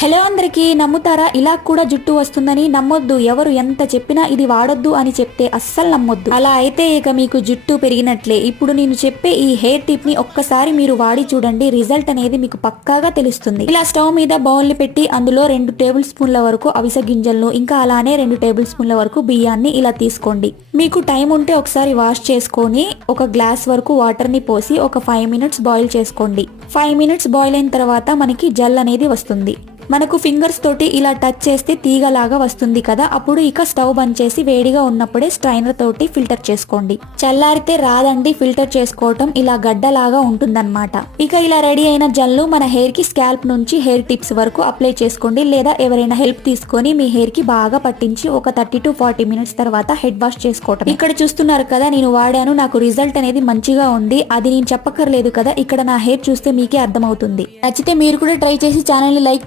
Hello అందరికీ నమ్ముతారా? ఇలా కూడా జుట్టు వస్తుందని నమ్మొద్దు. ఎవరు ఎంత చెప్పినా ఇది వాడొద్దు అని చెప్తే అస్సలు నమ్మొద్దు. అలా అయితే ఇక మీకు జుట్టు పెరిగినట్లే. ఇప్పుడు నేను చెప్పే ఈ హెయిర్ టిప్ని ఒక్కసారి మీరు వాడి చూడండి. రిజల్ట్ అనేది మీకు పక్కాగా తెలుస్తుంది. ఇలా స్టవ్ మీద బౌల్ని పెట్టి అందులో రెండు టేబుల్ స్పూన్ల వరకు అవిసె గింజలను ఇంకా అలానే రెండు టేబుల్ స్పూన్ల వరకు బియ్యాన్ని ఇలా తీసుకోండి. మీకు టైం ఉంటే ఒకసారి వాష్ చేసుకొని ఒక గ్లాస్ వరకు వాటర్ని పోసి ఒక ఫైవ్ మినిట్స్ బాయిల్ చేసుకోండి. ఫైవ్ మినిట్స్ బాయిల్ అయిన తర్వాత మనకి జల్ అనేది వస్తుంది. మనకు ఫింగర్స్ తోటి ఇలా టచ్ చేస్తే తీగలాగా వస్తుంది కదా అప్పుడు ఇక స్టవ్ బంద్ చేసి వేడిగా ఉన్నప్పుడే స్ట్రైనర్ తోటి ఫిల్టర్ చేసుకోండి. చల్లారితే రాదండి ఫిల్టర్ చేసుకోవటం ఇలా గడ్డలాగా ఉంటుందన్నమాట. ఇక ఇలా రెడీ అయిన జల్లు మన హెయిర్కి స్కాల్ప్ నుంచి హెయిర్ టిప్స్ వరకు అప్లై చేసుకోండి లేదా ఎవరైనా హెల్ప్ తీసుకొని మీ హెయిర్కి బాగా పట్టించి ఒక థర్టీ టు ఫార్టీ మినిట్స్ తర్వాత హెడ్ వాష్ చేసుకోవటం ఇక్కడ చూస్తున్నారు కదా నేను వాడాను నాకు రిజల్ట్ అనేది మంచిగా ఉంది అది నేను చెప్పక్కర్లేదు కదా ఇక్కడ నా హెయిర్ చూస్తే మీకే అర్థమవుతుంది. నచ్చితే మీరు కూడా ట్రై చేసి ఛానల్ని లైక్ చేయండి.